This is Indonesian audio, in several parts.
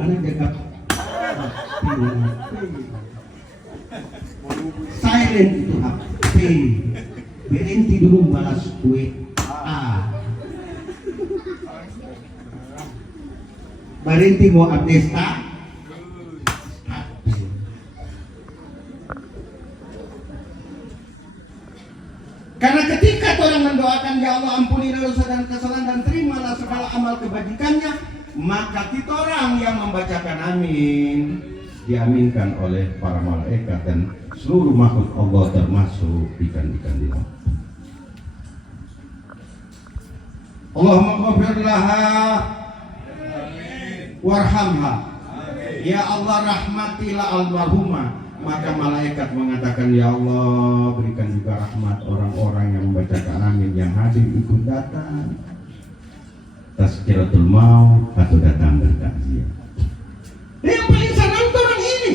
mana jaga silent itu apa? P. Berhenti dulu balas kue. A. Berhenti mau update tak? Karena ketika orang mendoakan ya Allah ampuni dosa dan kesalahan dan terimalah segala amal kebajikannya, maka kita orang yang membacakan amin diaminkan oleh para malaikat dan seluruh makhluk Allah termasuk ikan-ikan di laut. Allahumma ghafir laha warhamha. Ya Allah rahmatilah almarhumah. Maka malaikat mengatakan ya Allah berikan juga rahmat orang-orang yang membacakan amin yang hadir ikut datang tazkiratul maut atau datang bertakziah. Yang paling senang orang ini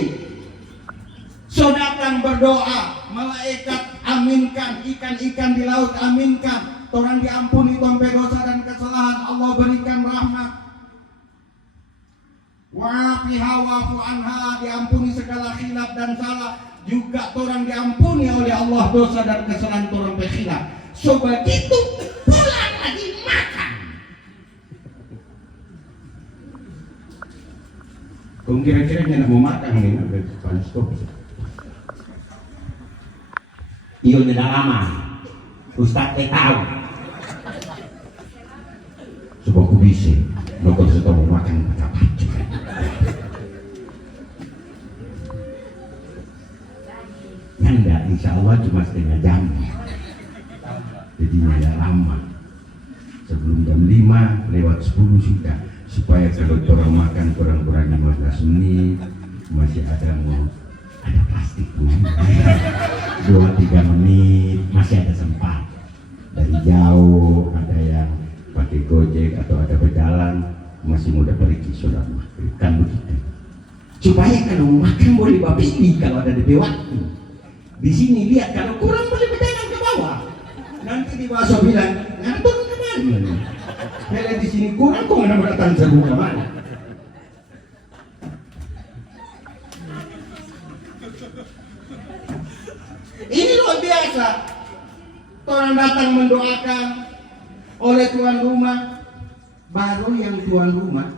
so datang berdoa, malaikat aminkan, ikan-ikan di laut aminkan, orang diampuni tompe dosa dan kesalahan, Allah berikan rahmat. Wa'afiha wa'fu anha, diampuni segala khilaf dan salah, juga orang diampuni oleh Allah dosa dan kesalahan orang berkhilaf. So begitu pulang lagi makan. Kung kira-kira nak mau makan nih, ada depan stop. Iyo dah lama, Ustaz tahu. Sebab aku bisa, dokter sudah mau makan apa? Enggak, insya Allah cuma setengah jam. Jadi tidak lama. Sebelum jam 5 lewat 10 sudah. Supaya kalau orang makan kurang-kurang 15 menit masih ada plastik 2-3 menit masih ada sempat. Dari jauh ada yang pakai gojek atau ada berjalan masih mudah pergi sholat maghrib kan begitu. Supaya kalau makan boleh babili kalau ada di waktu. Di sini lihat kalau kurang boleh berjalan ke bawah. Nanti di bawah bilang ngantuk kemana? Kalau di sini kurang kok nggak datang seru kemana? Ini luar biasa. Orang datang mendoakan oleh tuan rumah, baru yang tuan rumah,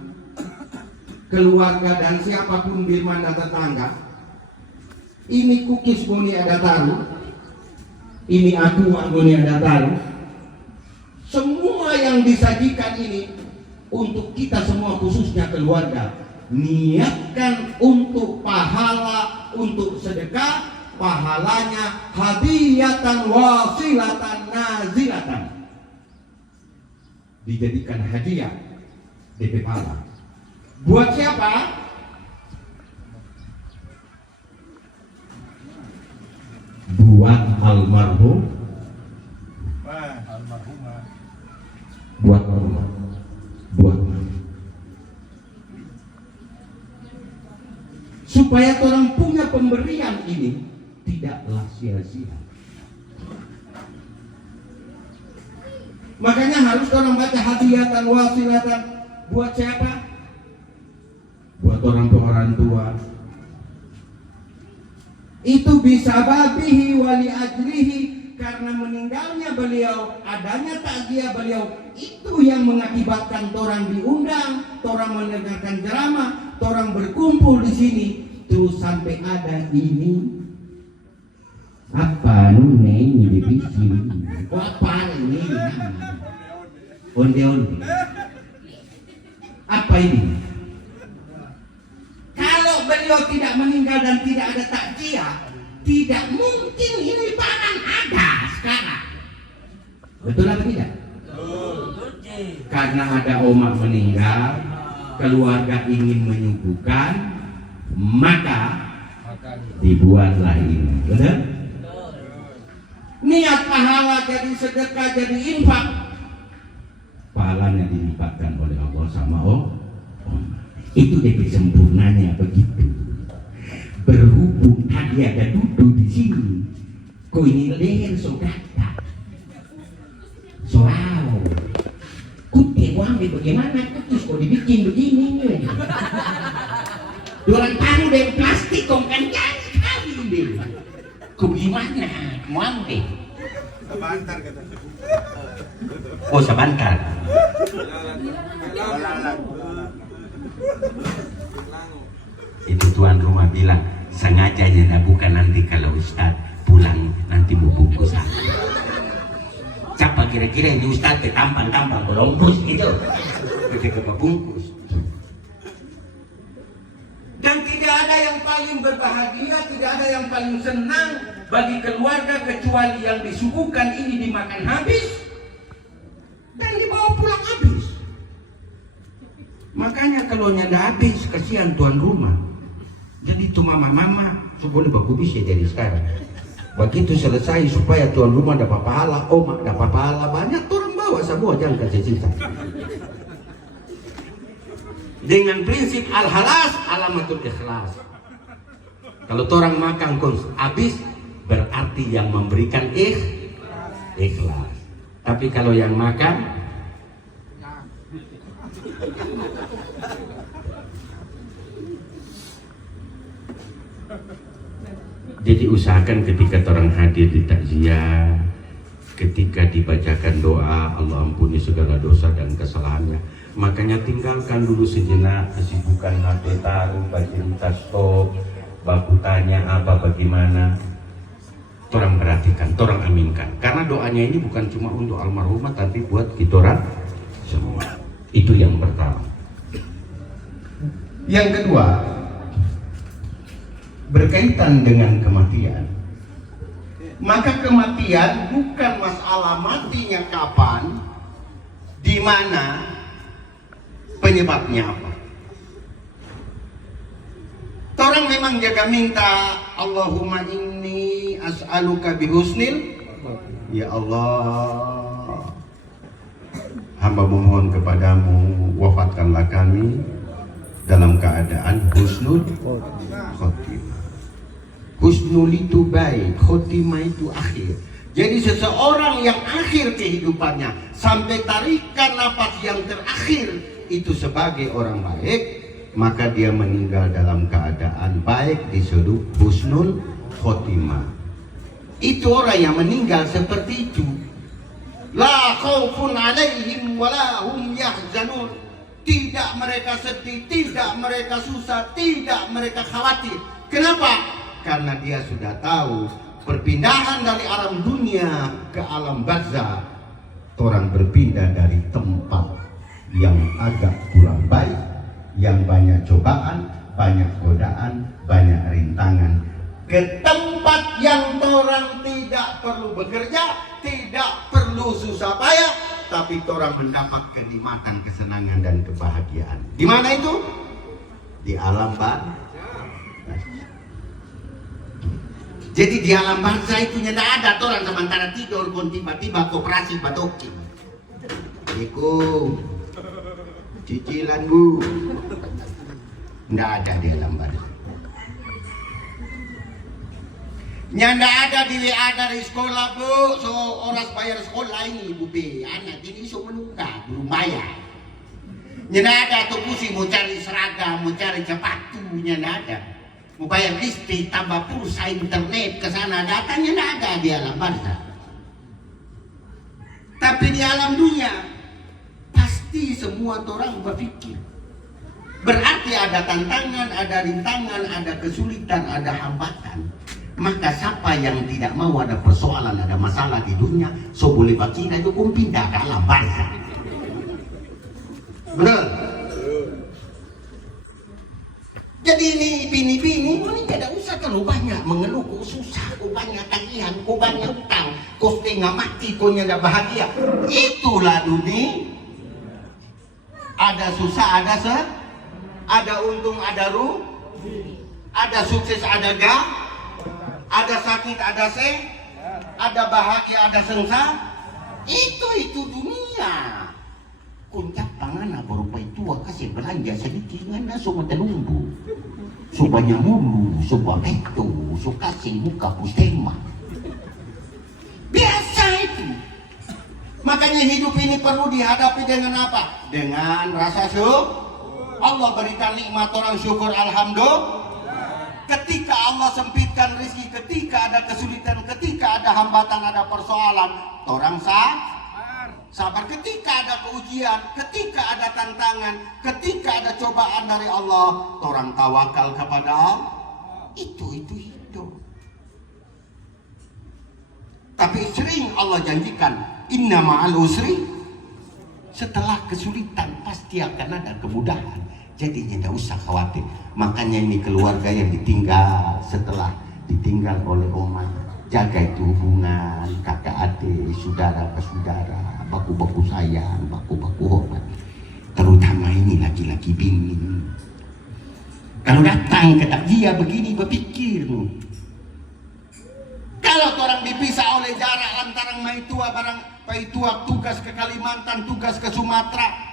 keluarga dan siapapun di mana tetangga. Ini kukis boni ada taruh, ini aku boni ada taruh. Semua yang disajikan ini untuk kita semua khususnya keluarga. Niatkan untuk pahala, untuk sedekah, pahalanya hadiyatan wasilatan nazilatan. Dijadikan hadiah DP pahala. Buat siapa? Buat almarhum, buat almarhum, buat supaya orang punya pemberian ini tidaklah sia-sia. Makanya harus orang baca hadiyatan wasilatan. Buat siapa? Buat orang tua. Itu bisa babihi wali ajlihi, karena meninggalnya beliau, adanya takziah beliau itu yang mengakibatkan orang diundang, orang mendengarkan ceramah, orang berkumpul di sini, terus sampai ada ini apa nune ini divisi, apa ini, onde-onde, apa ini? Kalau beliau tidak meninggal dan tidak ada takziah, tidak mungkin ini barang ada sekarang. Betul atau tidak? Karena ada omak meninggal, keluarga ingin menyuguhkan, maka dibuatlah ini. Betul? Niat pahala jadi sedekah, jadi infak, pahalanya dilipatkan oleh Allah sama Allah. Itu DP sempurnanya begitu. Berhubung tadi ada duduk di sini, kau ini leher saudara. Soal, kutip wangi bagaimana terus kau dibikin begini? Orang tahu dari plastik kong kan kali deh. Kau gimana? Mau ambil? Sabantar kata. Oh sebentar. Itu tuan rumah bilang sengaja ya bukan nanti kalau Ustaz pulang nanti mau bungkus aku. Siapa kira-kira ini Ustaz tampang-tampang berompus gitu ketika membungkus. Dan tidak ada yang paling berbahagia, tidak ada yang paling senang bagi keluarga kecuali yang disuguhkan ini dimakan habis dan dibawa pulang habis. Makanya kalau nyanda habis kasihan tuan rumah. Jadi itu mama-mama boleh bakubis ya dari sekarang. Begitu selesai supaya tuan rumah dapat pahala, omak dapat pahala banyak, orang bawa semua jangan kasih sisa. Dengan prinsip al-halas alamatul ikhlas. Kalau orang makan habis berarti yang memberikan ikhlas. Tapi kalau yang makan jadi usahakan ketika orang hadir di takziah, ketika dibacakan doa Allah ampuni segala dosa dan kesalahannya, makanya tinggalkan dulu sejenak kesibukan HP taruh, cerita stop, baku tanya apa bagaimana. Orang perhatikan, orang aminkan, karena doanya ini bukan cuma untuk almarhumah tapi buat kita orang semua. Itu yang pertama. Yang kedua, berkaitan dengan kematian. Maka kematian bukan masalah matinya kapan, di mana, penyebabnya apa. Orang memang jaga minta Allahumma inni as'aluka bihusnil, ya Allah, hamba memohon kepadamu wafatkanlah kami dalam keadaan husnul khotimah. Husnul itu baik, khotimah itu akhir. Jadi seseorang yang akhir kehidupannya sampai tarikan nafas yang terakhir itu sebagai orang baik, maka dia meninggal dalam keadaan baik, disebut husnul khotimah. Itu orang yang meninggal seperti itu. La khaufun alaihim wala hum yahzanun. Tidak mereka sedih, tidak mereka susah, tidak mereka khawatir. Kenapa? Karena dia sudah tahu perpindahan dari alam dunia ke alam barzah. Orang berpindah dari tempat yang agak kurang baik, yang banyak cobaan, banyak godaan, banyak rintangan, ke tempat yang orang tidak perlu bekerja, tidak perlu susah payah, tapi orang mendapat kenikmatan, kesenangan dan kebahagiaan. Di mana itu? Di alam barzah. Jadi di alam barzah itu tidak ada orang sementara tidur pun tiba-tiba koperasi batoki. Iku cicilan bu, tidak ada di alam barzah. Nyanda ada di WA dari sekolah bu, so orang bayar sekolah ini bu B, anak ini so menunggak belum bayar. Nyanda ada tuh pusing mau cari seragam, mau cari sepatu, nyanda ada. Mau bayar listrik, tambah pulsa internet ke sana datanya tidak ada di alam barzah. Tapi di alam dunia pasti semua orang berpikir. Berarti ada tantangan, ada rintangan, ada kesulitan, ada hambatan. Maka siapa yang tidak mau ada persoalan, ada masalah di dunia, so boleh bakina itu pun pindah ke alam barzah. Betul? Jadi ini bini-bini, ini tidak usah terlalu banyak mengeluh, kok susah, kok banyak tagihan, kok banyak utang, kok setengah mati, kok tidak bahagia. Itulah dunia. Ada susah, ada untung, ada ada sukses, ada ada sakit, ada ada bahagia, ada sengsara. Itu dunia. Kuncap tangan berupa itu kasih belanja sedikit ngana semua telumbu. Subanya mulu, subah beto, so kasih muka pustema. Biasa itu. Makanya hidup ini perlu dihadapi dengan apa? Dengan rasa Allah berikan nikmat orang syukur alhamdulillah. Ketika Allah sempitkan rezeki, ketika ada kesulitan, ketika ada hambatan, ada persoalan, orang sabar. Ketika ada ujian, ketika ada tantangan, ketika ada cobaan dari Allah, orang tawakal kepada Allah. Itu hidup. Tapi sering Allah janjikan, inna ma'al usri, setelah kesulitan pasti akan ada kemudahan. Jadinya tidak usah khawatir. Makanya ini keluarga yang ditinggal, setelah ditinggal oleh oma, jaga itu hubungan kakak adik, saudara ke saudara, baku-baku sayang, baku-baku hormat. Terutama ini laki-laki bini. Kalau datang ke takziah begini berpikir. Kalau orang dipisah oleh jarak lantaran maitua barang paitua tugas ke Kalimantan, tugas ke Sumatera,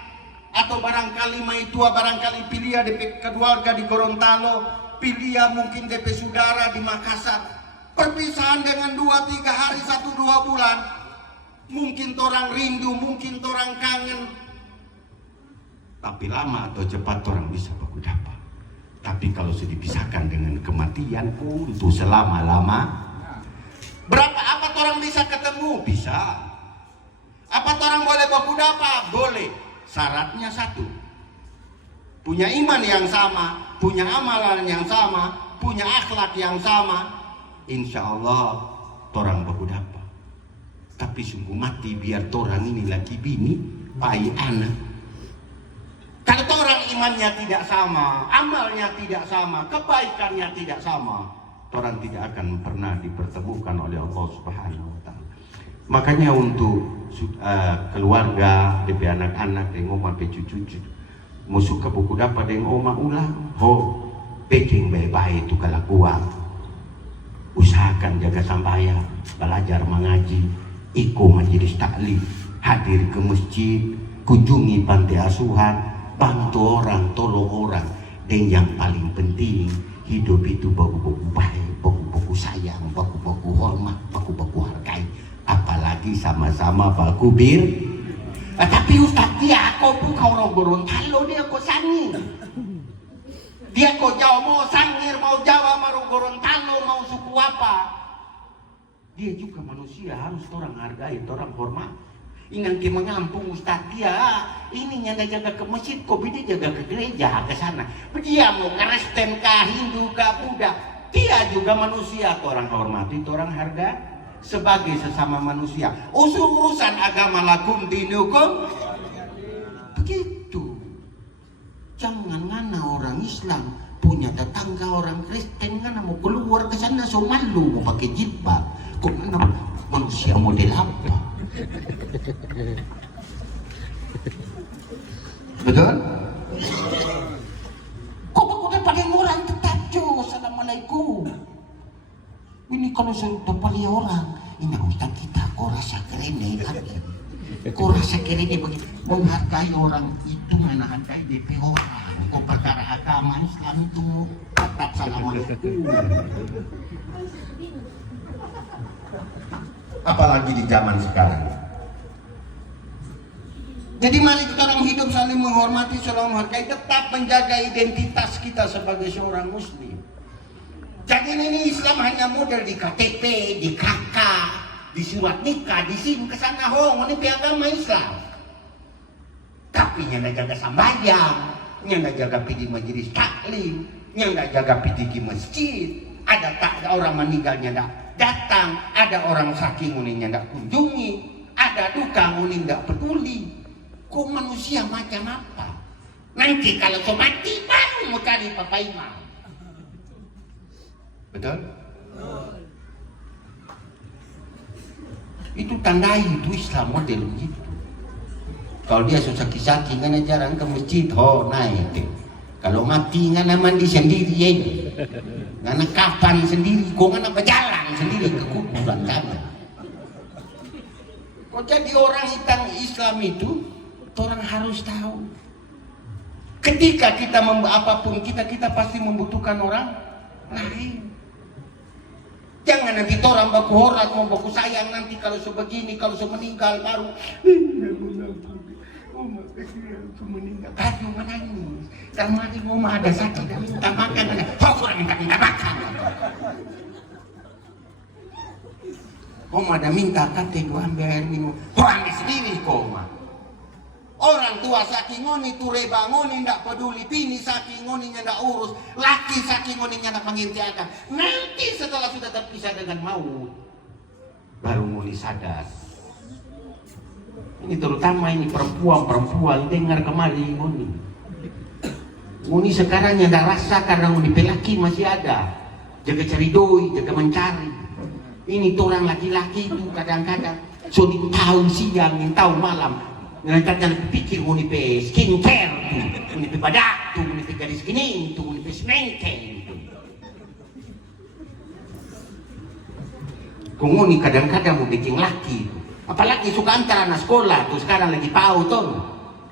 atau barangkali maitua barangkali pilih DP keluarga di Gorontalo, pilih mungkin DP saudara di Makassar. Perpisahan dengan 2-3 hari, 1-2 bulan, mungkin orang rindu, mungkin orang kangen. Tapi lama atau cepat orang bisa baku dapat. Tapi kalau sudah dipisahkan dengan kematian untuk selama-lama, apa orang bisa ketemu? Bisa. Apa orang boleh baku dapat? Boleh. Syaratnya satu, punya iman yang sama, punya amalan yang sama, punya akhlak yang sama, insya Allah orang baku dapat. Tapi sungguh mati biar orang ini laki bini pai anak. Kalau orang imannya tidak sama, amalnya tidak sama, kebaikannya tidak sama, orang tidak akan pernah dipertemukan oleh Allah Subhanahu wa Ta'ala. Makanya untuk keluarga, DP anak-anak, dengan oma pe cucu, musuh ke buku dapat dengan oma ulang, peking baik-baik itu kelakuan. Usahakan jaga sambayang, belajar mengaji, ikut majelis taklim, hadir ke masjid, kunjungi panti asuhan, bantu orang, tolong orang. Dan yang paling penting, hidup itu baku-baku baik, baku-baku sayang, baku-baku hormat, baku-baku hargai. Apalagi sama-sama baku tapi Ustaz dia kok bukan orang Gorontalo, dia kok sangir, dia kok Jawa mau sangir, mau Jawa, mau Gorontalo, mau suku apa, dia juga manusia, harus orang hargai, orang hormat. Ingat dia mengampung Ustaz dia ini nyanda jaga ke masjid, kok dia jaga ke gereja ke sana, dia mau Kristen kah, Hindu kah, Buddha, dia juga manusia, orang hormati, orang harga sebagai sesama manusia. Urusan agama lakum dinukum, begitu. Jangan ngana orang Islam punya tetangga orang Kristen ngana mau keluar ke sana so malu mau pakai jilbab. Kok ngana manusia model apa? Betul? Kok udah pakai orang tetap jo, assalamualaikum. Ini kalau sudah paling orang, ini Ustaz kita kok rasa keren lagi. Kok rasa keren begini, menghargai orang itu mana hargai DP orang. Kok perkara agama Islam itu tetap assalamualaikum. Apalagi di zaman sekarang. Jadi mari kita orang hidup saling menghormati, saling menghargai, tetap menjaga identitas kita sebagai seorang muslim. Jangan ini Islam hanya model di KTP, di KK, di surat nikah, di SIM kesana ini agama Islam. Tapi nyanda jaga sambayang, nyanda jaga pidi majelis taklim, nyanda jaga pidi di masjid. Ada tak orang meninggal nyanda datang, ada orang sakit ini nyanda kunjungi, ada duka ini ndak peduli. Kok manusia macam apa? Nanti kalau so mati baru mau cari papa imam. Betul? Itu tandai itu Islam model begitu. Kalau dia susah kisah-kisah ngana jarang ke masjid, naik. Kalau mati ngana mandi sendiri ya. Ngana kapan sendiri, kok ngana berjalan sendiri ke kuburan sana. Kok jadi orang hitam Islam itu, orang harus tahu. Ketika kita apapun kita pasti membutuhkan orang lain. Jangan nanti orang baku hormat, mau baku sayang nanti kalau sebegini, kalau meninggal baru Aku meninggal. Kamu menangis. Kalau mati mau ada sakit dan minta makan. Pokoknya minta makan. Kau ada minta kata gua ambil air minum. Kau ambil sendiri kau mah. Orang tua saking ngoni ture bangoni ndak peduli, bini saking ngoninya ndak urus, laki saking ngoninya ndak mengintiakan. Nanti setelah sudah terpisah dengan maut, baru ngoni sadar. Ini terutama ini perempuan dengar kemari ngoni. Ngoni sekarang yang ndak rasa karena ngoni pelaki masih ada, jaga cari doi, jaga mencari. Ini orang laki-laki itu kadang-kadang so tahu siang, tahu malam. Nanti jangan pikir mau nih skincare, mau nih badak, mau nih garis kening, mau nih semengkeng. Kau nih kadang-kadang mau bikin laki, apalagi suka antar anak sekolah, tuh sekarang lagi PAUD tuh,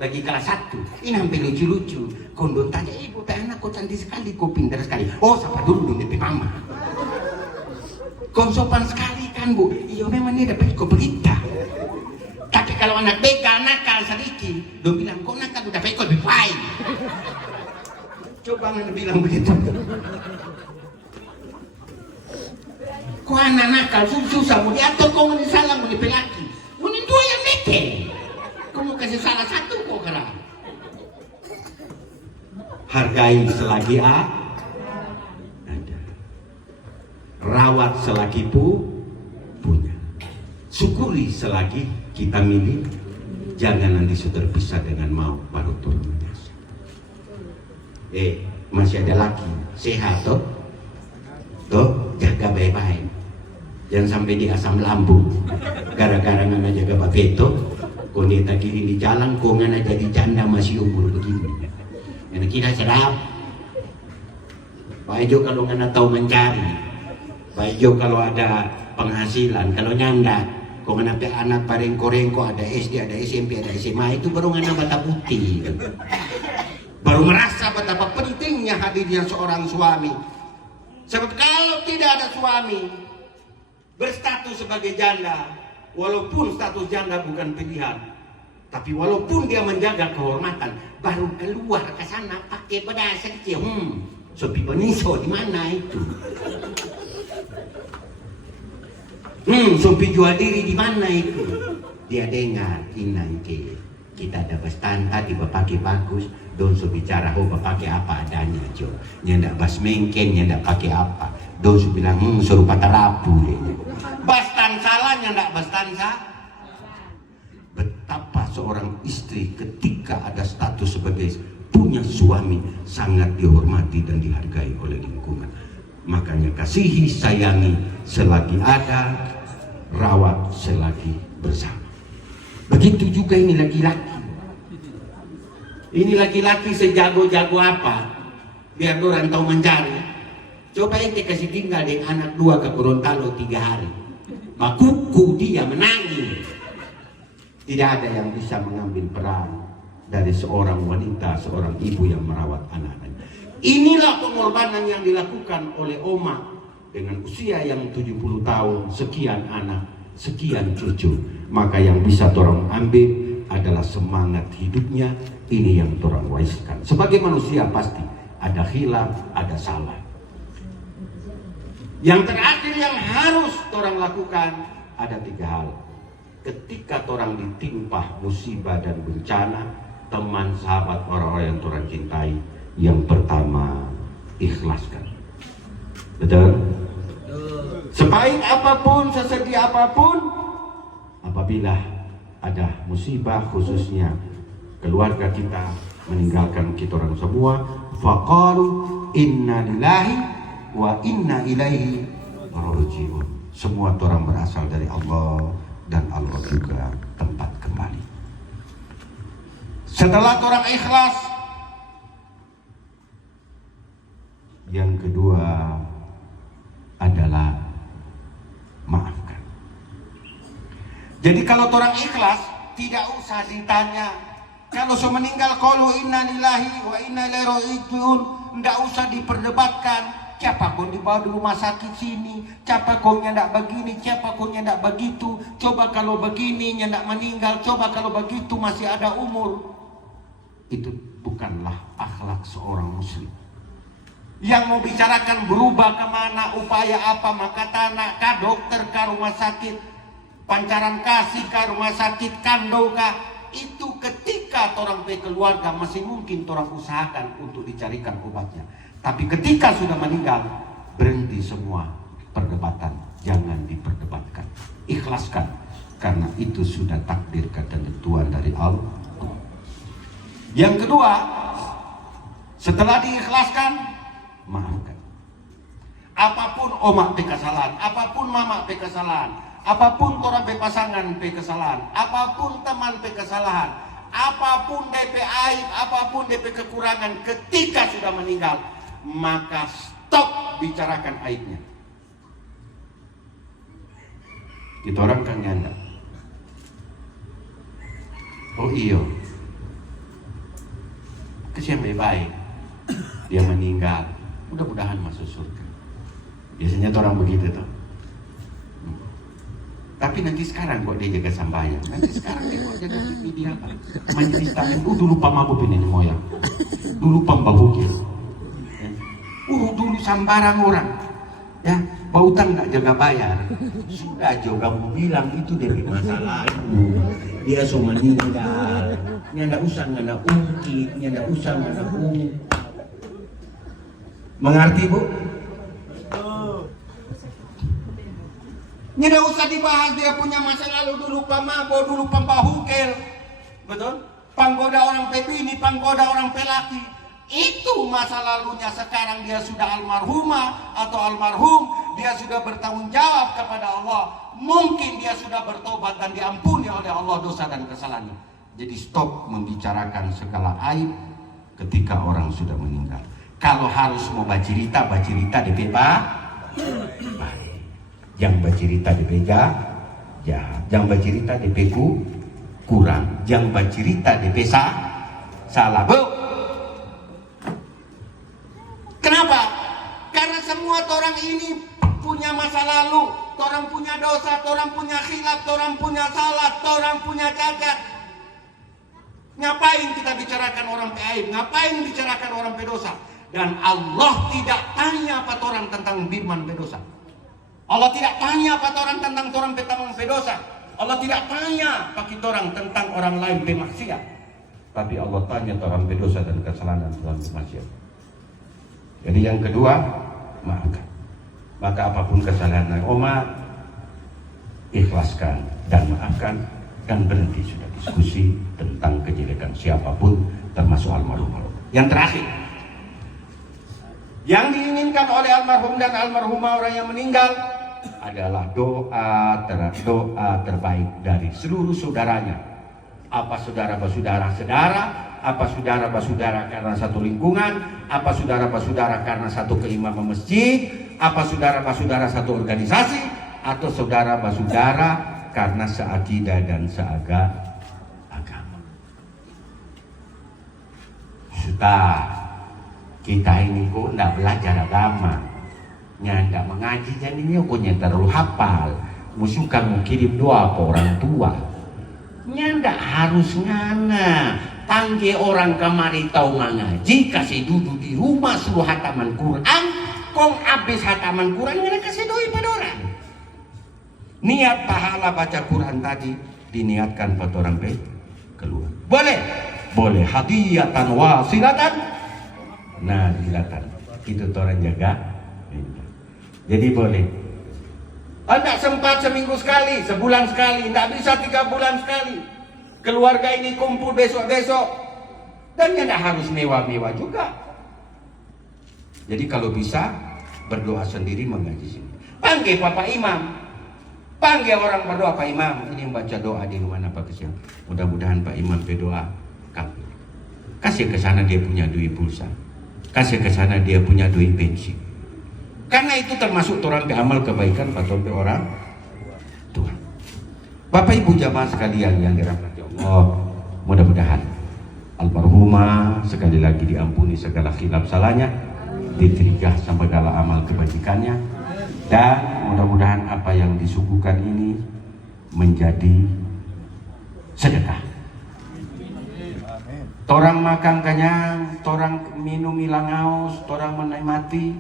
lagi kelas 1. Ini hampir lucu-lucu. Kondon tanya, ibu tanya anak kau cantik sekali, kau pintar sekali. Oh, siapa dulu nih mama? Kau sopan sekali kan bu? Iya memang ini dapat kau berita. Tapi kalau anak beka nakal sedikit, dia bilang kok nakal udah ikut lebih baik. Coba anda bilang begitu. Kok anak nakal susah mau diatur, kau mau disalah mau dipelaki, mau dua yang beke. Kau mau kasih salah satu kok kerah. Hargai selagi ada, rawat selagi punya, syukuri selagi kita milih, jangan nanti sudah terpisah dengan mau baru turun menyesal. Masih ada laki sehat toh jaga baik-baik, jangan sampai di asam lambung gara-gara ngana jaga babeto, kau neta kiri di jalan, kau ngana jadi janda masih umur begini. Yang kita sedap Pak Ejo kalau ngana tahu mencari, Pak Ejo kalau ada penghasilan, kalau nyanda kau kenapa anak parengko-rengko ada SD, ada SMP, ada SMA, itu baru ngana bata putih. Baru merasa betapa pentingnya hadirnya seorang suami. Sebab kalau tidak ada suami berstatus sebagai janda, walaupun status janda bukan pilihan, tapi walaupun dia menjaga kehormatan, baru keluar ke sana pakai bedas kecil. Sopi peniso di mana itu? Sopi jual diri di mana itu? Dia dengar inangke kita ada bestanta di pakai bagus, don so bicara pakai apa adanya jo. Nyandak bas mengken, nyandak pakai apa. Don so bilang suruh patarapu deh. Bastan salah nyandak bastan salah. Betapa seorang istri ketika ada status sebagai punya suami sangat dihormati dan dihargai oleh lingkungan. Makanya kasihi, sayangi selagi ada, rawat selagi bersama. Begitu juga ini laki-laki. Ini laki-laki sejago-jago apa? Biar orang tahu mencari. Coba ente kasih tinggal dengan anak 2 ke Gorontalo 3 hari. Makuku dia menangis. Tidak ada yang bisa mengambil peran dari seorang wanita, seorang ibu yang merawat anak-anaknya. Inilah pengorbanan yang dilakukan oleh Oma dengan usia yang 70 tahun, sekian anak, sekian cucu. Maka yang bisa torang ambil adalah semangat hidupnya. Ini yang torang wariskan. Sebagai manusia pasti ada khilaf, ada salah. Yang terakhir yang harus torang lakukan ada 3 hal. Ketika torang ditimpa musibah dan bencana, teman, sahabat, orang-orang yang torang cintai, yang pertama, ikhlaskan. Betul? Sebaik apapun, sesedih apapun, apabila ada musibah, khususnya keluarga kita meninggalkan kita orang semua, faqalu inna lillahi wa inna ilaihi raji'un. Semua orang berasal dari Allah dan Allah juga tempat kembali. Setelah orang ikhlas, yang kedua adalah maafkan. Jadi kalau orang ikhlas tidak usah ditanya. Kalau sudah meninggal qalu inna lillahi wa inna ilaihi raji'un, tidak usah diperdebatkan. Siapa kau dibawa di rumah sakit sini, siapa kau ndak begini, siapa kau ndak begitu. Coba kalau begini ndak meninggal, coba kalau begitu masih ada umur. Itu bukanlah akhlak seorang muslim. Yang mau bicarakan berubah kemana, upaya apa, maka tanah kah, dokter kah, rumah sakit, pancaran kasih kah, rumah sakit kandau kah, itu ketika orang keluarga masih mungkin orang usahakan untuk dicarikan obatnya. Tapi ketika sudah meninggal, berhenti semua perdebatan, jangan diperdebatkan, ikhlaskan, karena itu sudah takdir ketentuan dari Allah. Yang kedua, setelah diikhlaskan, maafkan. Apapun omak pe kesalahan, apapun mama pe kesalahan, apapun orang pe pasangan pe kesalahan, apapun teman pe kesalahan, apapun DP aib, apapun DP kekurangan, ketika sudah meninggal, maka stop bicarakan aibnya. Kita orang kan nyanda. Oh iyo, kesian baik, dia meninggal, mudah-mudahan masuk surga. Biasanya orang begitu tuh. Tapi nanti sekarang kok dia jaga sambayang, nanti sekarang dia kok jaga media apa? Menceritakan, dulu pamabu pinin moyang, dulu pambahukir, dulu sambarang orang, ya, bautang nggak jaga bayar, sudah juga mau bilang itu dari masalah, dia so meninggal, nyanda usah ngana ungkit, nyanda usah ngana mengerti bu? Nyanda usah dibahas dia punya masa lalu, dulu pamabo, dulu pambahukir, betul? Panggoda orang pebini, panggoda orang pelaki. Itu masa lalunya. Sekarang dia sudah almarhumah atau almarhum, dia sudah bertanggung jawab kepada Allah. Mungkin dia sudah bertobat dan diampuni oleh Allah dosa dan kesalahannya. Jadi stop membicarakan segala aib ketika orang sudah meninggal. Kalau harus mau bacerita di bebas, baik. Yang bacerita di beja, jahat. Yang bacerita di beku, kurang. Yang bacerita di besa, salah. Bu. Kenapa? Karena semua orang ini punya masa lalu, orang punya dosa, orang punya khilaf, orang punya salah, orang punya cacat. Ngapain kita bicarakan orang aib? Ngapain bicarakan orang pedosa? Dan Allah tidak tanya apa orang tentang birman pedosa. Allah tidak tanya apa orang tentang orang petamang pedosa. Allah tidak tanya pakai orang tentang orang lain pemaksiat. Tapi Allah tanya orang pedosa dan kesalahan dan pemaksiat. Jadi yang kedua, maafkan. Maka apapun kesalahan Oma, ikhlaskan dan maafkan, dan berhenti sudah diskusi tentang kejelekan siapapun, termasuk almarhum. Yang terakhir, yang diinginkan oleh almarhum dan almarhumah orang yang meninggal adalah doa terbaik dari seluruh saudaranya. Apa saudara-saudara, apa saudara-saudara karena satu lingkungan, apa saudara-saudara karena satu keimaman masjid, apa saudara-saudara satu organisasi, atau saudara-saudara karena seakidah dan seagama. Sudah, kita ini kok tidak belajar agama, nyanda mengaji jadinya kok terlalu hafal, musuhkan mau kirim doa ke orang tua. Nyanda harus ngana, panggil orang kamari tahu mengaji, kasih duduk di rumah suruh hataman Quran, kong habis hataman Quran ngana kasih doi pada orang. Niat pahala baca Quran tadi diniatkan pada orang keluar. Boleh hadiyatan wasilatan nazilatan. Itu orang jaga. Jadi boleh. Anda sempat seminggu sekali, sebulan sekali, tidak bisa 3 bulan sekali. Keluarga ini kumpul besok-besok, dan tidak harus mewah-mewah juga. Jadi kalau bisa berdoa sendiri mengaji sini. Panggil Bapak Imam, panggil orang berdoa, Pak Imam ini membaca doa di rumah apa kesian. Mudah-mudahan Pak Imam berdoa kami. Kasih ke sana dia punya duit pulsa, kasih ke sana dia punya duit bensin. Karena itu termasuk orang amal kebaikan pada orang Tuhan. Bapak Ibu jamaah sekalian yang dirahmati Allah, mudah-mudahan almarhumah sekali lagi diampuni segala khilaf salahnya, diterigah segala amal kebajikannya, dan mudah-mudahan apa yang disuguhkan ini menjadi sedekah. Torang makan kenyang, torang minum hilang haus, torang menikmati,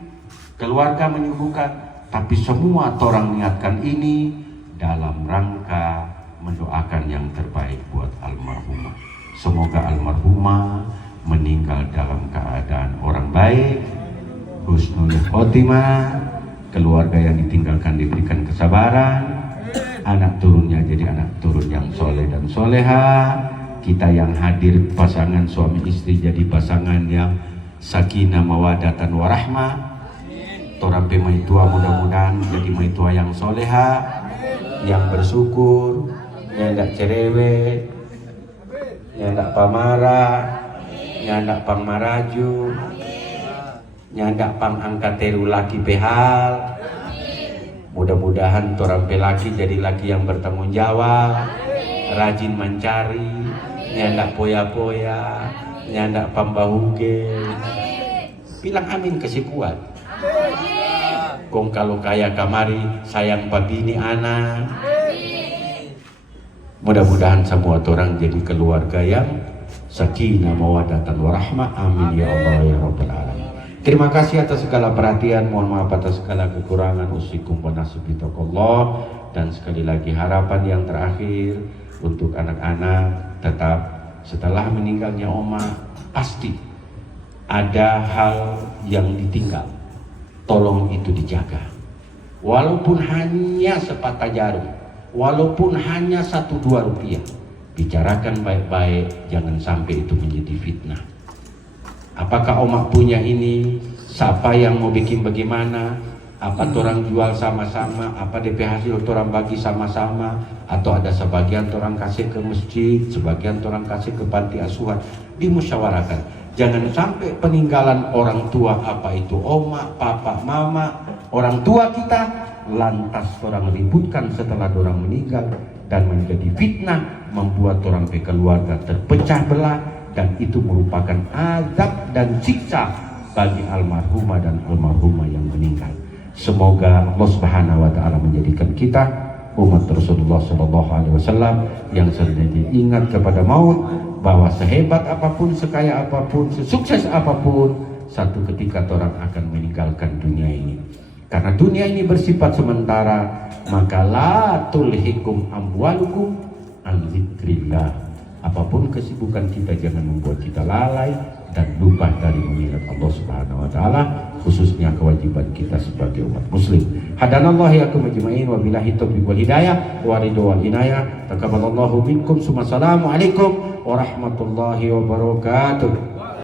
keluarga menyuguhkan, tapi semua torang niatkan ini dalam rangka mendoakan yang terbaik buat almarhumah. Semoga almarhumah meninggal dalam keadaan orang baik, husnul khotimah, keluarga yang ditinggalkan diberikan kesabaran, anak turunnya jadi anak turun yang soleh dan soleha, kita yang hadir pasangan suami istri jadi pasangan yang sakinah mawadatan warahmah, torampe maitua mudah-mudahan jadi maitua yang soleha, yang bersyukur, nyandak cerewet, nyandak pamarah, nyandak pang maraju, nyandak pang angkat teru laki behal. Mudah-mudahan torang pelaki jadi laki yang bertanggung jawab, rajin mencari, nyandak poya-poya, nyandak pambahuge. Bilang amin kasih kuat. Kong kalau kaya kamari sayang pabini anak. Mudah-mudahan semua orang jadi keluarga yang sakinah mawadatan warahmah. Amin ya Allah ya Rabbal alamin. Terima kasih atas segala perhatian, mohon maaf atas segala kekurangan. Usikum wa nasibitakallah. Dan sekali lagi harapan yang terakhir untuk anak-anak, tetap setelah meninggalnya oma pasti ada hal yang ditinggal, tolong itu dijaga, walaupun hanya sepatah jarum, walaupun hanya 1-2 rupiah. Bicarakan baik-baik, jangan sampai itu menjadi fitnah. Apakah omak punya ini? Siapa yang mau bikin bagaimana? Apa orang jual sama-sama? Apa DP hasil orang bagi sama-sama? Atau ada sebagian orang kasih ke masjid, sebagian orang kasih ke panti asuhan? Dimusyawarakan. Jangan sampai peninggalan orang tua, apa itu omak, papa, mama, orang tua kita, lantas orang ributkan setelah orang meninggal dan menjadi fitnah, membuat orang keluarga terpecah belah, dan itu merupakan azab dan siksa bagi almarhumah dan almarhumah yang meninggal. Semoga Allah Subhanahu wa taala menjadikan kita umat Rasulullah sallallahu alaihi wasallam yang selalu ingat kepada maut, bahwa sehebat apapun, sekaya apapun, sesukses apapun, satu ketika orang akan meninggalkan dunia ini. Karena dunia ini bersifat sementara, maka la tulhikum amwalukum an dzikrillah. Apapun kesibukan kita jangan membuat kita lalai dan lupa dari mengingat Allah Subhanahu wa taala, khususnya kewajiban kita sebagai umat muslim. Hadanallahu iyyakum ajmain wa billahi taufiq wal hidayah wa ridha wal inayah. Taqabbalallahu minkum. Assalamualaikum warahmatullahi wabarakatuh.